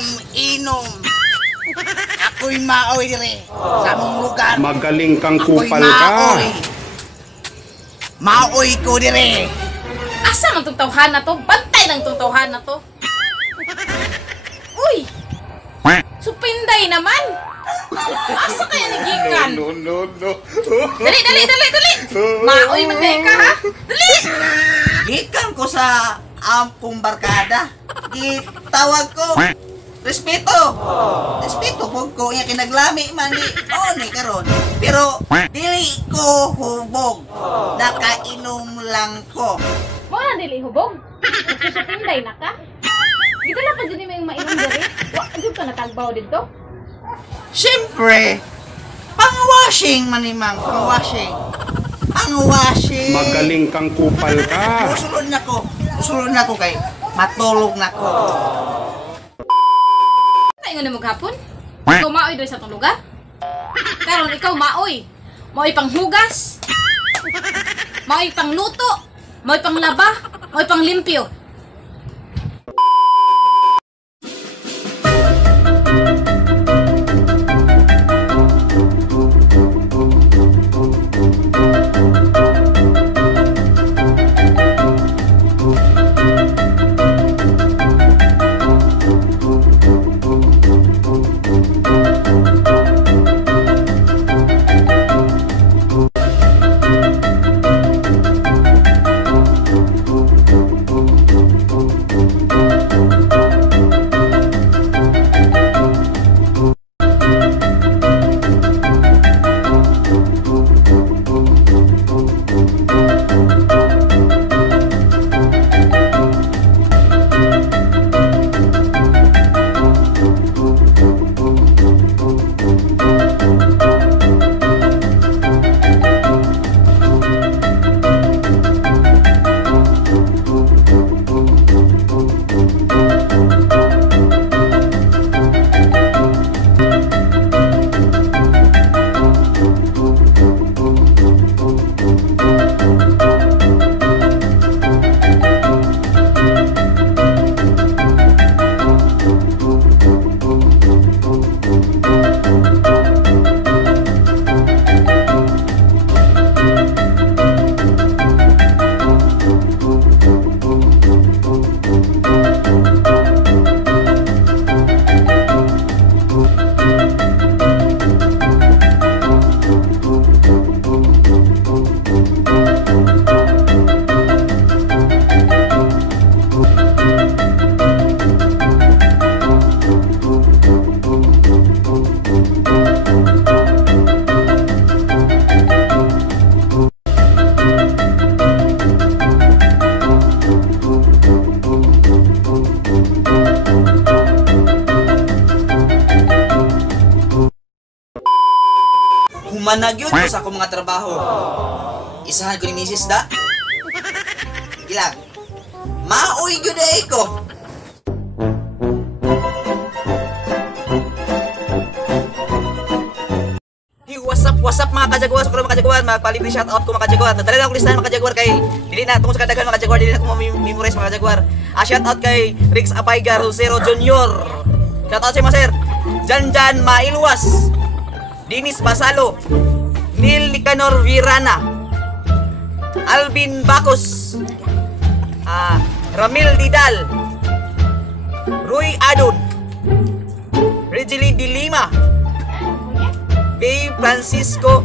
inom-inom. Ako'y maoy dire sa mong lugar. Magaling kang kupal ka. Maoy ko dire. Asa man tong tawhan na to? Bantay lang tong tawhan na to. Uy! Supinday naman! Asa kaya nagikan? No. Dali! Maoy man na ka ha? Dali! Gikan ko sa kong barkada. Gitawag ko. Respeto ko nga kinaglami man di ni karon. Pero dili ko hubog. Nakainom lang ko. Mo na dili hubog. Susupinday na ka? Dito lang pa dyan yung mainom dali. Wa, dito ka natagbaw dito? Siyempre, pang-washing manimang, pang-washing. Magaling kang kupal ka. Usulod na ko kay matulog na ko. Tayo nga na maghapon? Ikaw maoy doon sa itong lugar? Karon ikaw maoy. Maoy pang hugas. Maoy pang luto. Maoy pang laba. Maoy pang limpyo. Humanag yun ko sa akong mga trabaho. Isahan ko ni Mrs. da. Ilang. Maoy yun ay ko. Hey, what's up mga kajagwar? Sa mga kajagwar, magpalibre shoutout ko mga kajagwar. Nadali na ako listahan mga kajagwar kay dili na tungkol sa kadagan mga kajagwar, dili na ko memorize mga kajagwar. Shoutout kay Rix Apayga Rosero Jr. Shoutout sa mga sir. Janjan Mailwas, Dinis Basalo, Neil Nicanor Virana, Alvin Bacos, Ramil Didal, Roy Adon, Regili de Lima, Bay Francisco,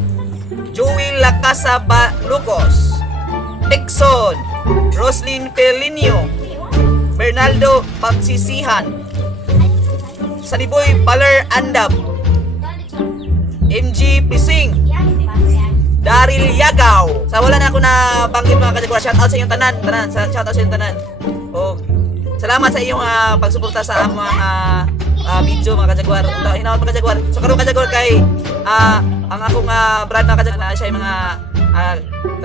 Joey Lacasa Lucos, Dixon, Roslyn Pelinio, Bernaldo Pagsisihan, Saniboy Paler Andab, MG Pising, Daryl Yagaw. Sa wala na ako na banggit mga kajagwar, shoutout sa inyong tanan, shoutout sa inyong tanan. O, salamat sa iyong pagsuporta sa among video mga kajagwar. Hinawat mga kajagwar. So karon kajagwar kay ang akong brand mga kajagwar na siya yung mga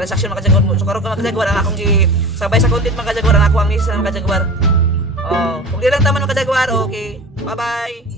transaction mga kajagwar. So karon mga kajagwar ang akong sabay sa content mga kajagwar, ang ako ang misis mga kajagwar. Kung di lang taman mga kajagwar, okay. Bye-bye.